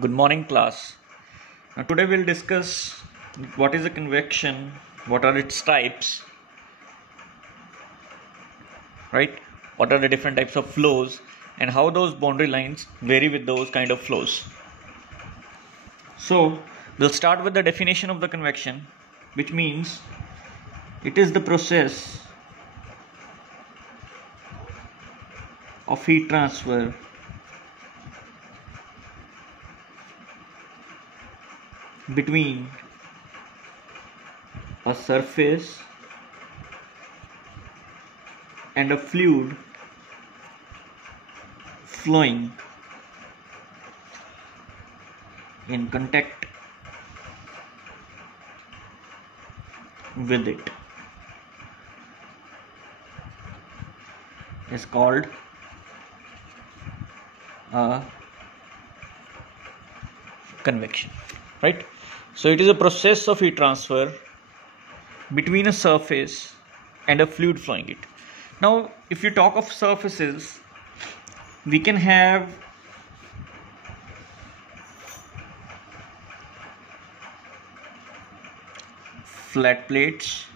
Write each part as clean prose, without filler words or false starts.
Good morning, class. Now, today we'll discuss what is a convection, what are its types, right? What are the different types of flows, and how those boundary lines vary with those kind of flows. So, we'll start with the definition of the convection, which means it is the process of heat transfer between a surface and a fluid flowing in contact with it is called a convection, right? So it is a process of heat transfer between a surface and a fluid flowing it. Now, if you talk of surfaces, we can have flat plates,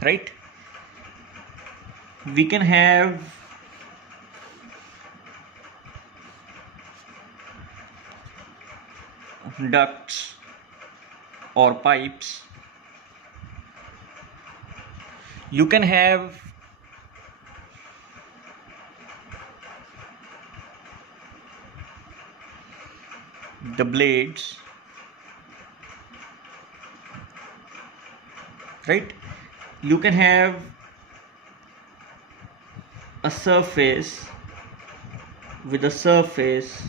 right? We can have ducts or pipes. You can have the blades, right? You can have a surface with a surface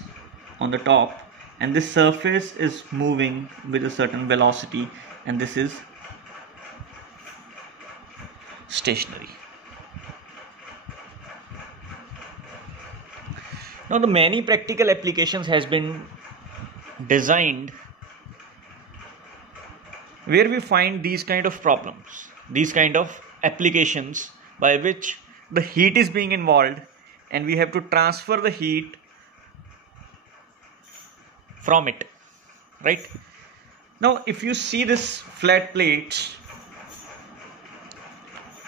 on the top, and this surface is moving with a certain velocity, and this is stationary. Now, the many practical applications has been designed where we find these kind of problems, these kind of applications by which the heat is being involved and we have to transfer the heat from it, right? Now, if you see this flat plates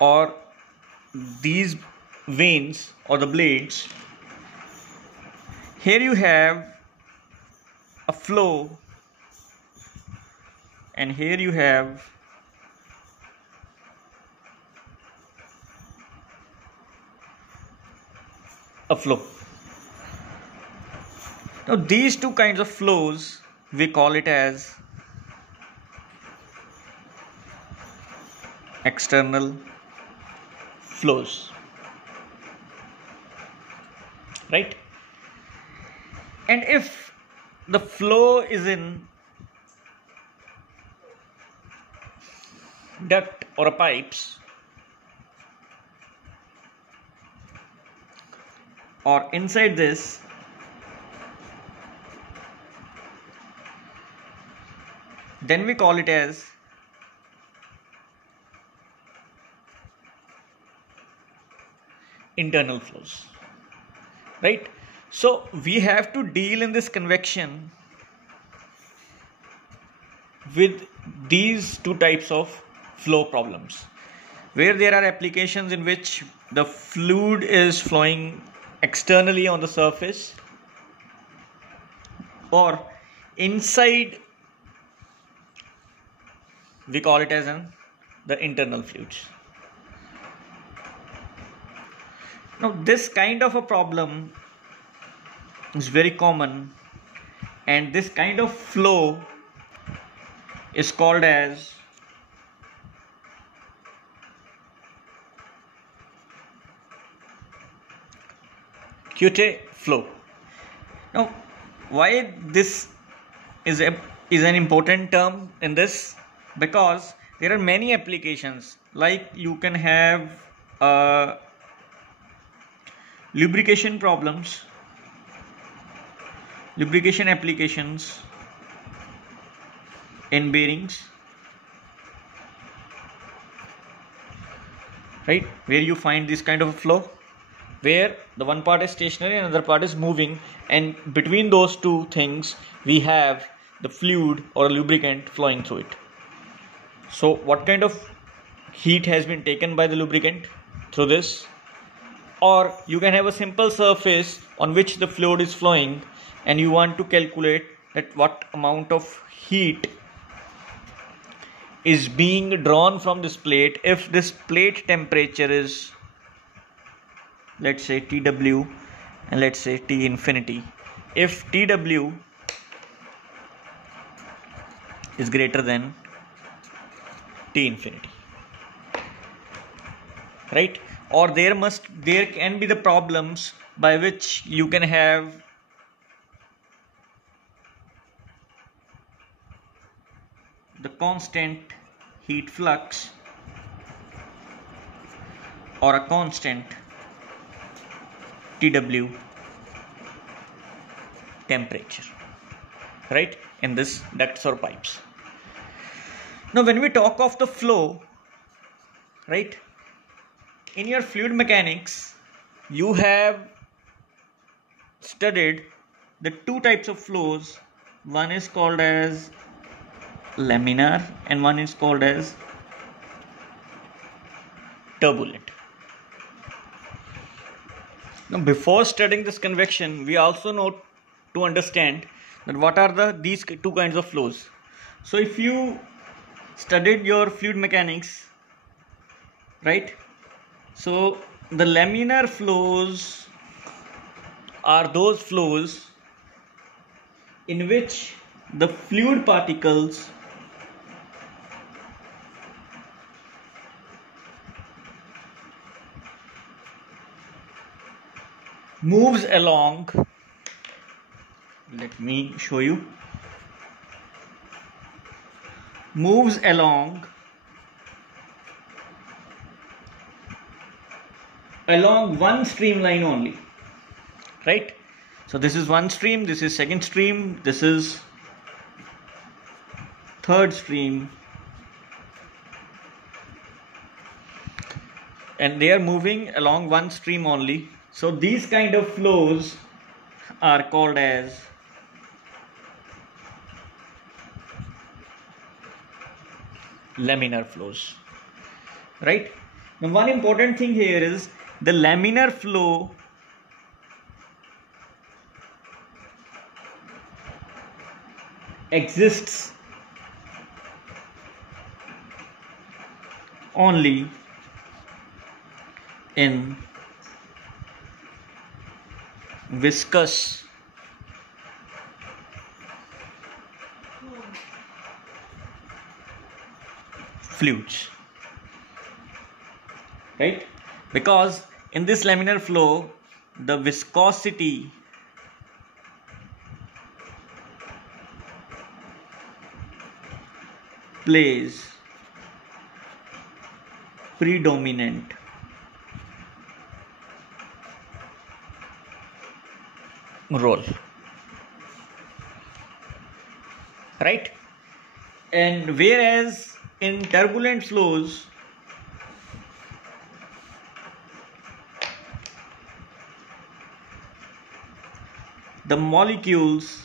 or these vanes or the blades, here you have a flow and here you have a flow. Now, these two kinds of flows, we call it as external flows, right? And if the flow is in duct or a pipes or inside this, then we call it as internal flows, right? So we have to deal in this convection with these two types of flow problems, where there are applications in which the fluid is flowing externally on the surface or inside, we call it as the internal fluids. Now, this kind of a problem is very common, and this kind of flow is called as Cotte flow. Now, why this is an important term in this? Because there are many applications, like you can have lubrication problems, lubrication applications in bearings, right, where you find this kind of a flow. where the one part is stationary and another part is moving, and between those two things we have the fluid or lubricant flowing through it. So what kind of heat has been taken by the lubricant through this? Or you can have a simple surface on which the fluid is flowing, and you want to calculate that what amount of heat is being drawn from this plate if this plate temperature is, let's say, TW, and let's say T infinity. If TW is greater than T infinity, right? Or there can be the problems by which you can have the constant heat flux or a constant TW temperature, right, in this ducts or pipes. Now when we talk of the flow, right, in your fluid mechanics you have studied the two types of flows. One is called as laminar and one is called as turbulent. Now before studying this convection, we also know to understand that what are these two kinds of flows. So if you studied your fluid mechanics, right, so the laminar flows are those flows in which the fluid particles moves along, let me show you, moves along one streamline only, right? So this is one stream, this is second stream, this is third stream, and they are moving along one stream only. So these kind of flows are called as laminar flows, right? Now one important thing here is the laminar flow exists only in viscous fluids, right? Because in this laminar flow the viscosity plays predominant role, right? And whereas in turbulent flows the molecules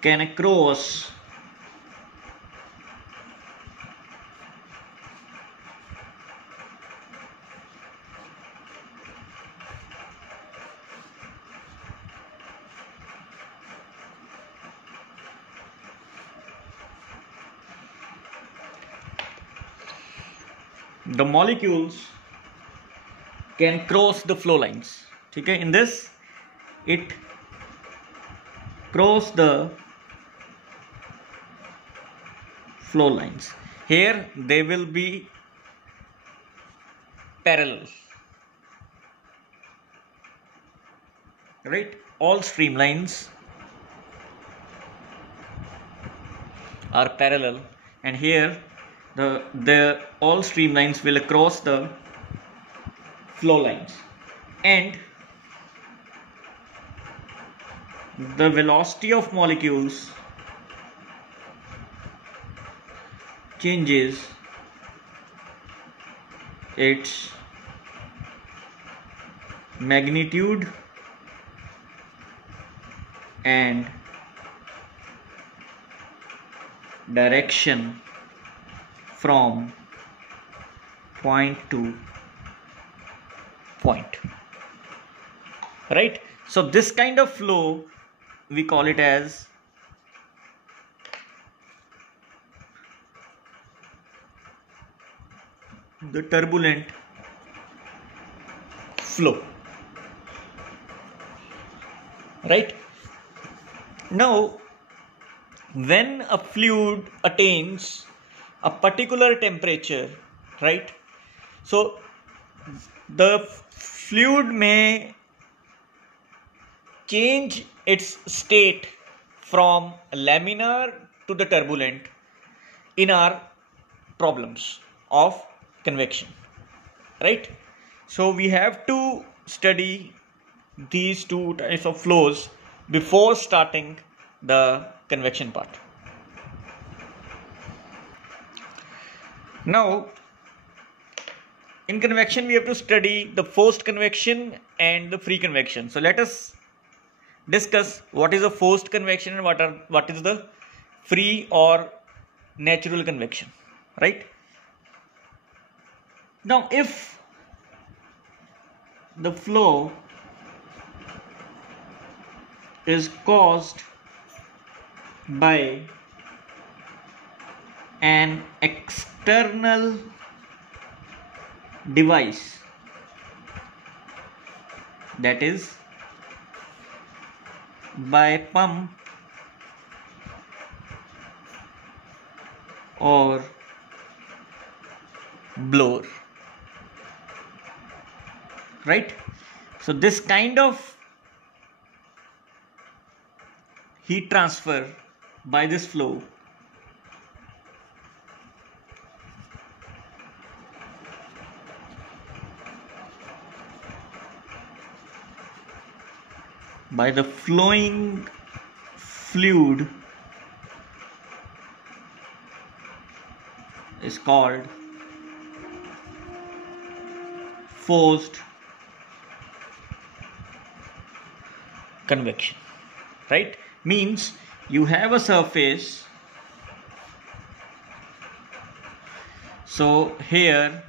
can cross the flow lines. Okay, in this it cross the flow lines. Here they will be parallel, right? All streamlines are parallel, and here the all streamlines will cross the flow lines, and the velocity of molecules changes its magnitude and direction from point to point, right? So this kind of flow we call it as the turbulent flow, right? Now when a fluid attains a particular temperature, right, so the fluid may change its state from laminar to the turbulent in our problems of convection, right? So we have to study these two types of flows before starting the convection part. Now in convection we have to study the forced convection and the free convection. So let us discuss what is a forced convection and what is the free or natural convection, right? Now if the flow is caused by an external device, that is by pump or blower, right? So this kind of heat transfer by this flow by the flowing fluid is called forced convection, right? Means you have a surface, so here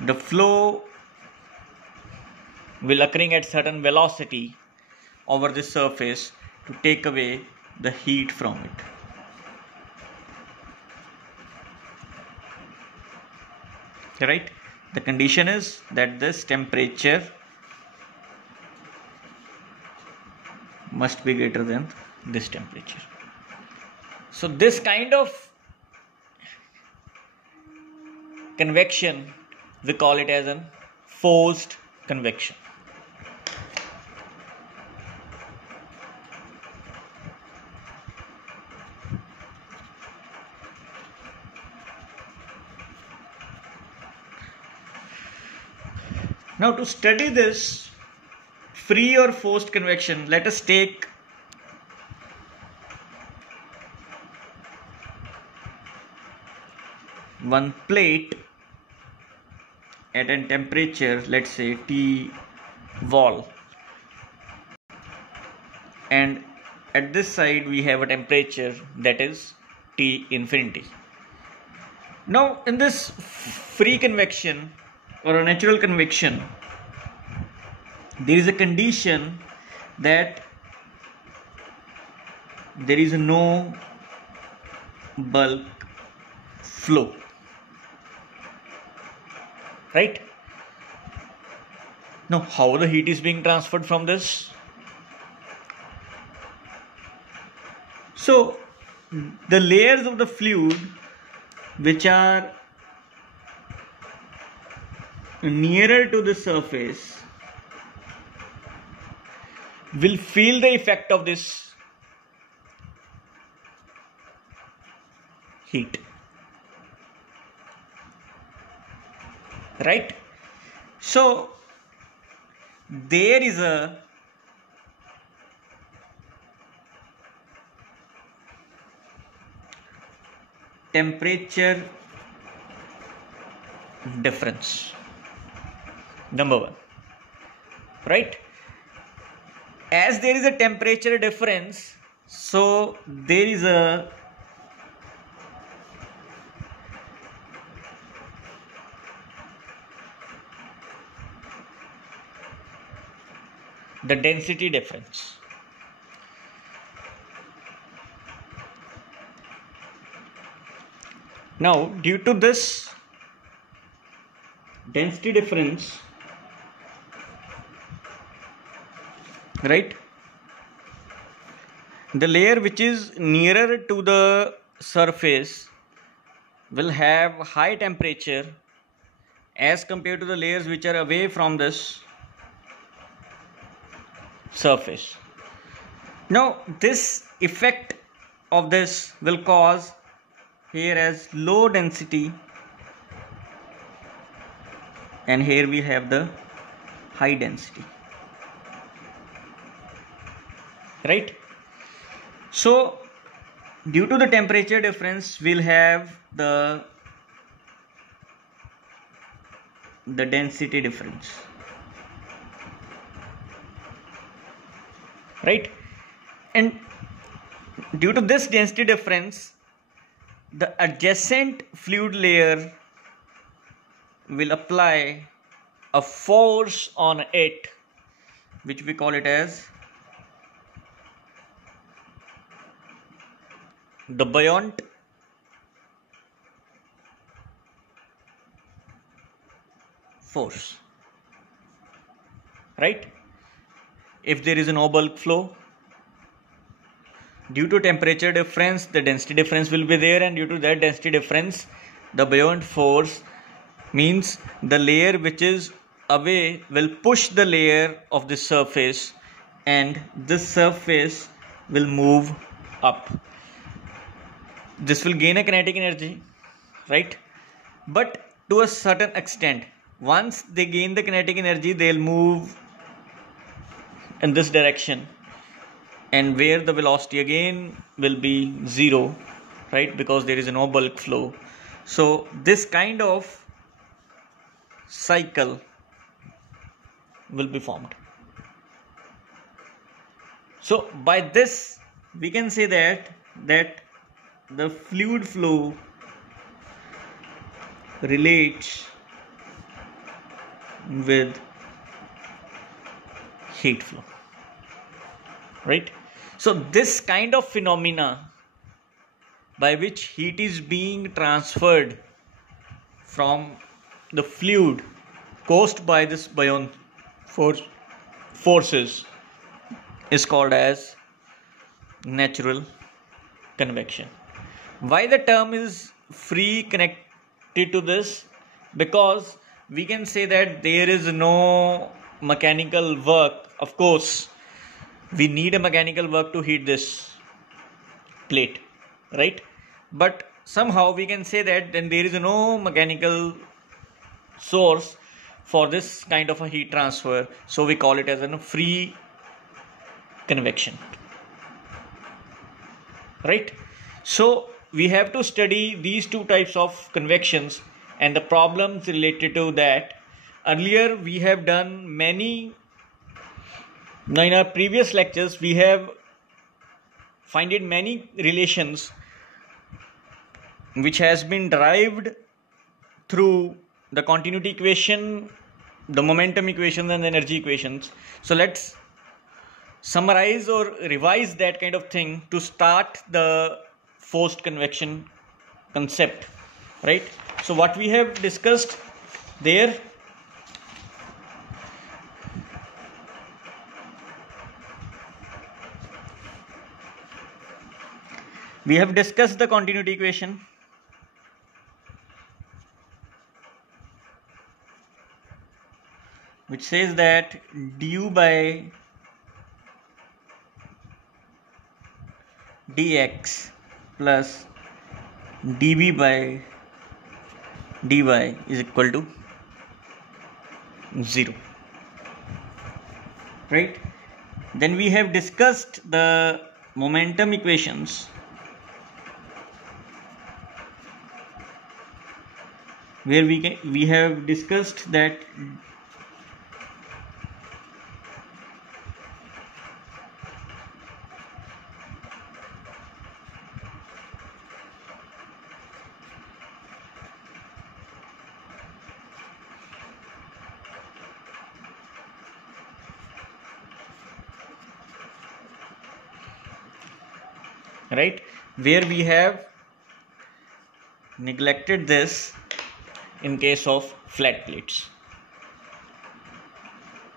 the flow will occurring at certain velocity over this surface to take away the heat from it, right? The condition is that this temperature must be greater than this temperature. So this kind of convection we call it as a forced convection. Now to study this free or forced convection, let us take one plate at a temperature, let's say T wall, and at this side we have a temperature that is T infinity. Now in this free convection or a natural convection, there is a condition that there is no bulk flow, right? Now how the heat is being transferred from this? So the layers of the fluid which are nearer to the surface will feel the effect of this heat, right? So there is a temperature difference, number one, right? As there is a temperature difference, so there is a the density difference. Now, due to this density difference, right, the layer which is nearer to the surface will have high temperature as compared to the layers which are away from this surface. Now, this effect of this will cause here as low density, and here we have the high density, right? So due to the temperature difference, we'll have the density difference, right? And due to this density difference, the adjacent fluid layer will apply a force on it, which we call it as the buoyant force, right? If there is a no bulk flow, due to temperature difference, the density difference will be there, and due to that density difference, the buoyant force means the layer which is away will push the layer of the surface, and this surface will move up. This will gain a kinetic energy, right? But to a certain extent, once they gain the kinetic energy, they'll move in this direction, and where the velocity again will be zero, right? Because there is no bulk flow. So this kind of cycle will be formed. So by this we can say that the fluid flow relates with heat flow, right? So this kind of phenomena by which heat is being transferred from the fluid caused by this buoyant forces is called as natural convection. Why the term is free connected to this? Because we can say that there is no mechanical work. Of course, we need a mechanical work to heat this plate, right? But somehow we can say that then there is no mechanical source for this kind of a heat transfer, so we call it as a free convection, right? So we have to study these two types of convections and the problems related to that. Earlier we have done many, in our previous lectures we have found many relations which has been derived through the continuity equation, the momentum equations, and the energy equations. So let's summarize or revise that kind of thing to start the forced convection concept, right? So what we have discussed there, we have discussed the continuity equation, which says that du by dx plus dv by dy is equal to 0, right? Then we have discussed the momentum equations, where we have discussed that right? Where we have neglected this in case of flat plates,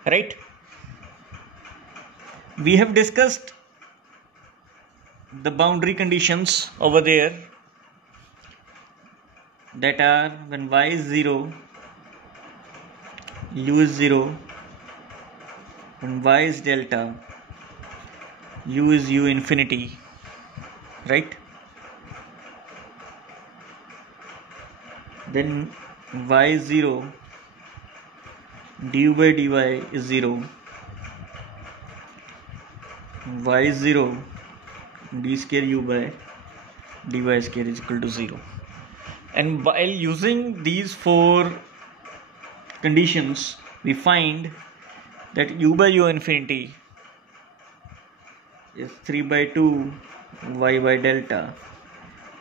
right? We have discussed the boundary conditions over there, that are when y is 0, u is 0, when y is delta, u is u infinity, right? Then y is 0, du by dy is 0, y is 0, d square u by dy square is equal to 0. And while using these four conditions, we find that u by u infinity is 3 by 2 y by delta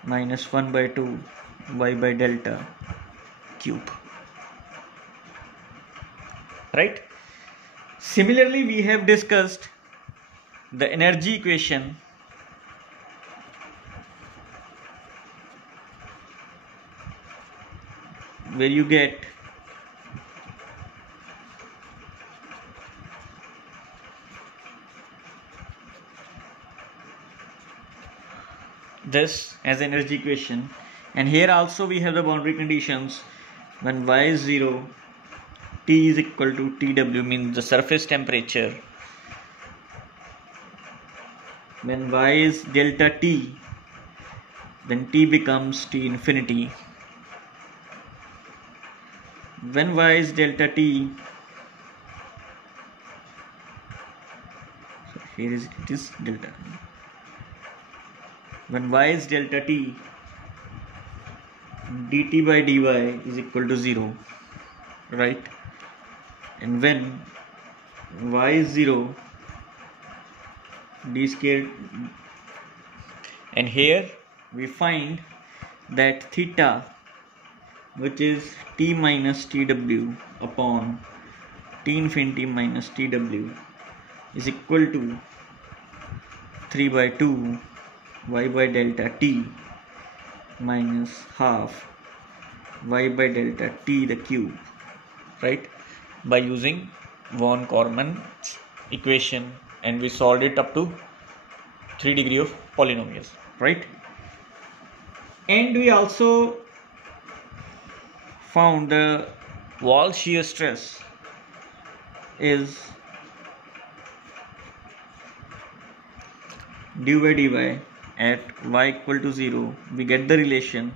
minus 1 by 2 y by delta cube, right? Similarly, we have discussed the energy equation where you get this as energy equation, and here also we have the boundary conditions. When y is 0, T is equal to TW, means the surface temperature. When y is delta T, then T becomes T infinity. When y is delta T, so here is it is delta. When y is delta T, dt by dy is equal to 0, right? And when y is 0, d square, and here we find that theta, which is T minus TW upon T infinity minus TW, is equal to 3 by 2 y by delta T minus half y by delta T the cube, right? By using von Karman's equation, and we solved it up to 3 degree of polynomials, right? And we also found the wall shear stress is du by dy at y equal to 0. We get the relation,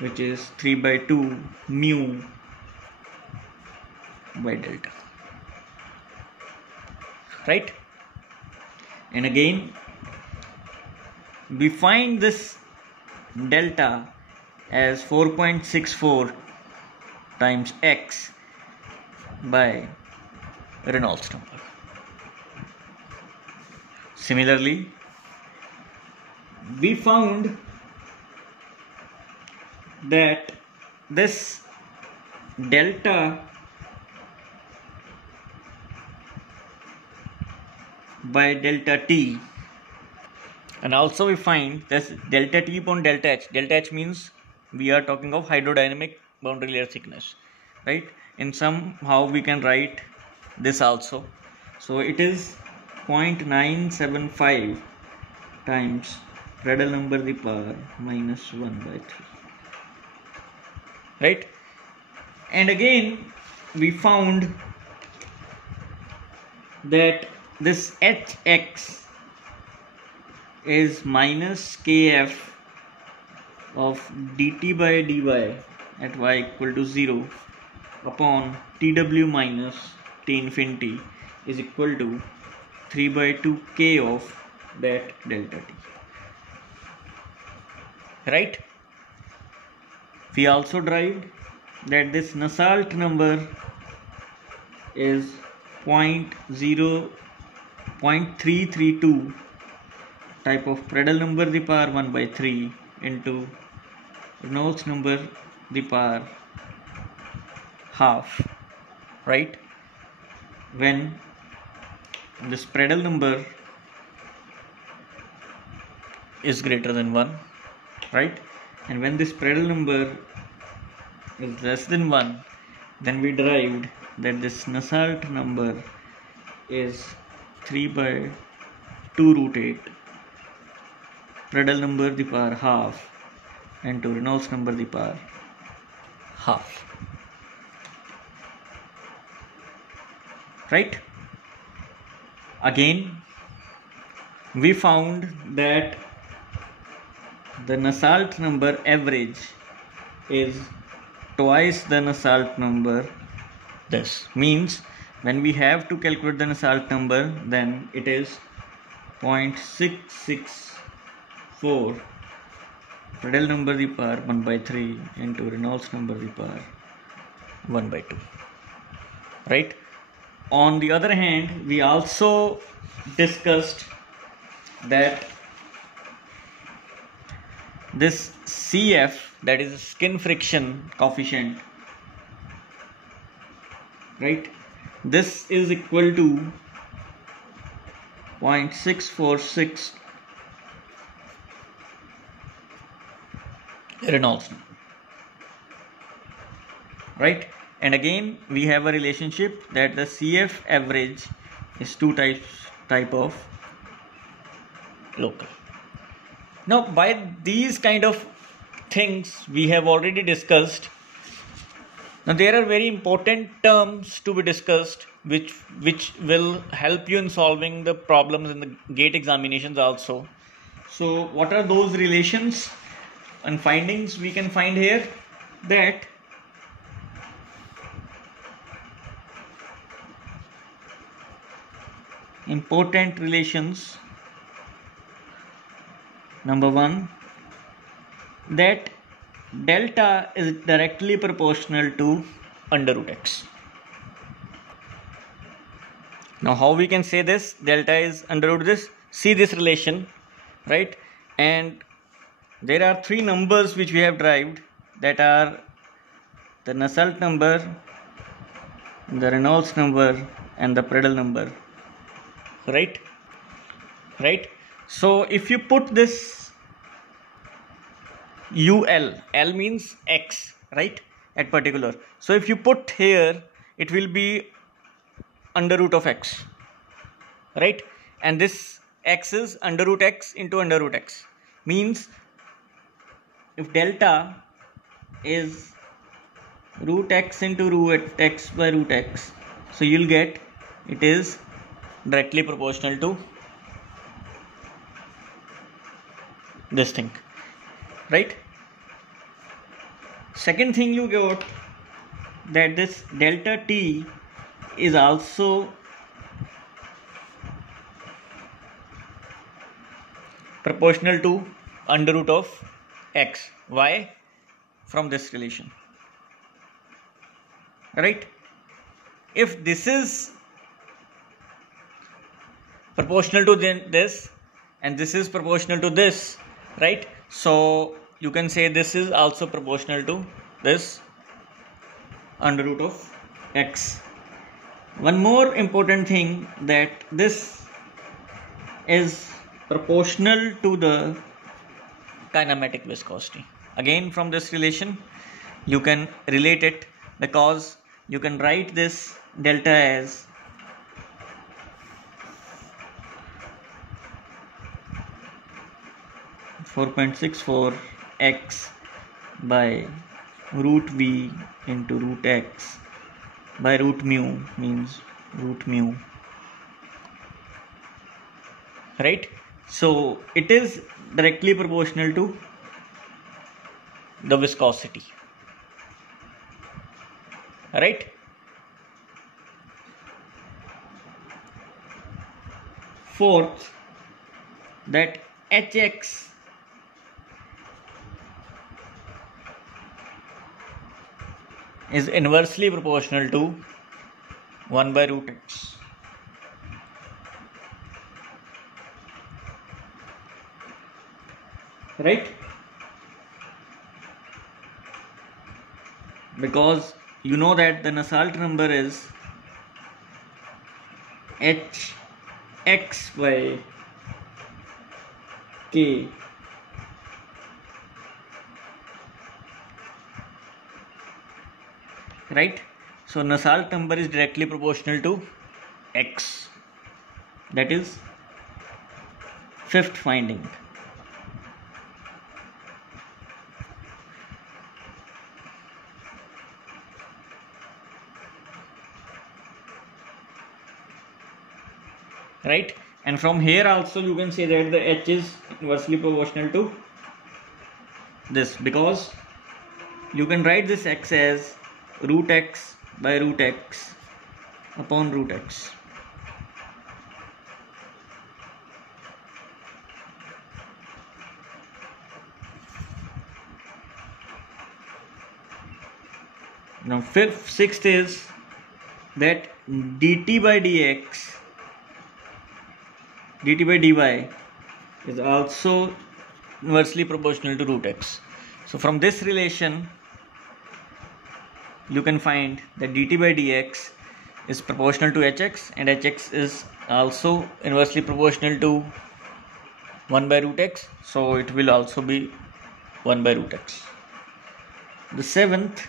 which is 3 by 2 mu by delta, right? And again we find this delta as 4.64 times x by Reynolds number. Similarly, we found that this delta by delta t, and also we find this delta t upon delta h. Delta h means we are talking of hydrodynamic boundary layer thickness, right? And somehow we can write this also. So it is 0.975 times Prandtl number the power minus 1 by 3, right? And again we found that this hx is minus kf of dt by dy at y equal to 0 upon tw minus t infinity is equal to 3 by 2 k of that delta t, right? We also derived that this Nusselt number is 0.332 type of Prandtl number the power 1 by 3 into Reynolds number the power half, right? When this Prandtl number is greater than 1, right? And when this Prandtl number is less than 1, then we derived that this Nusselt number is 3 by 2 root 8, Prandtl number the power half, and to Reynolds number the power half, right? Again, we found that the Nusselt number average is twice the Nusselt number. This means when we have to calculate the Nusselt number, then it is 0.664 Prandtl number the power 1 by 3 into Reynolds number the power 1 by 2, right? On the other hand, we also discussed that this CF, that is skin friction coefficient, right, this is equal to 0.646 Reynolds, right? And again we have a relationship that the CF average is two type of local. Now by these kind of things we have already discussed. Now there are very important terms to be discussed which will help you in solving the problems in the GATE examinations also. So what are those relations and findings we can find here? That important relations, number 1, that delta is directly proportional to under root x. Now how we can say this? Delta is under root this. See this relation, right? And there are 3 numbers which we have derived, that are the Nusselt number, the Reynolds number, and the Prandtl number, right? So if you put this UL, L means x, right, at particular. So if you put here, it will be under root of x, right? And this x is under root x into under root x, means if delta is root x into root x by root x, so you'll get it is directly proportional to this thing, right? Second thing you got that this delta t is also proportional to under root of x. Why? From this relation, right? If this is proportional to this and this is proportional to this, right? So you can say this is also proportional to this under root of x. One more important thing, that this is proportional to the kinematic viscosity. Again, from this relation you can relate it, because you can write this delta as (4.64) x by root v into root x by root mu, means root mu, right? So it is directly proportional to the viscosity, right? Fourth, that hx is inversely proportional to 1 by root x. Right? Because you know that the Nusselt number is hx by k right? So Nusselt number is directly proportional to x. That is fifth finding. Right? And from here also you can say that the h is inversely proportional to this, because you can write this x as root x by root x upon root x. Now sixth is that dt by dy is also inversely proportional to root x. So from this relation you can find that dt by dx is proportional to hx, and hx is also inversely proportional to 1 by root x, so it will also be 1 by root x. The seventh,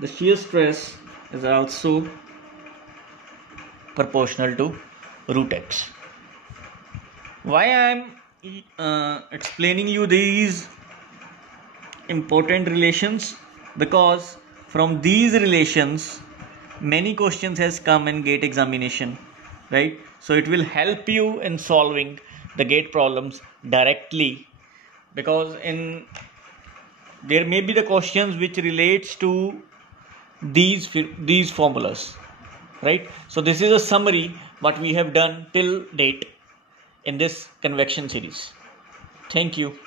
the shear stress is also proportional to root x. Why I am explaining you these important relations? Because from these relations many questions has come in GATE examination, right? So it will help you in solving the GATE problems directly, because there may be the questions which relates to these formulas, right? So this is a summary what we have done till date in this convection series. Thank you.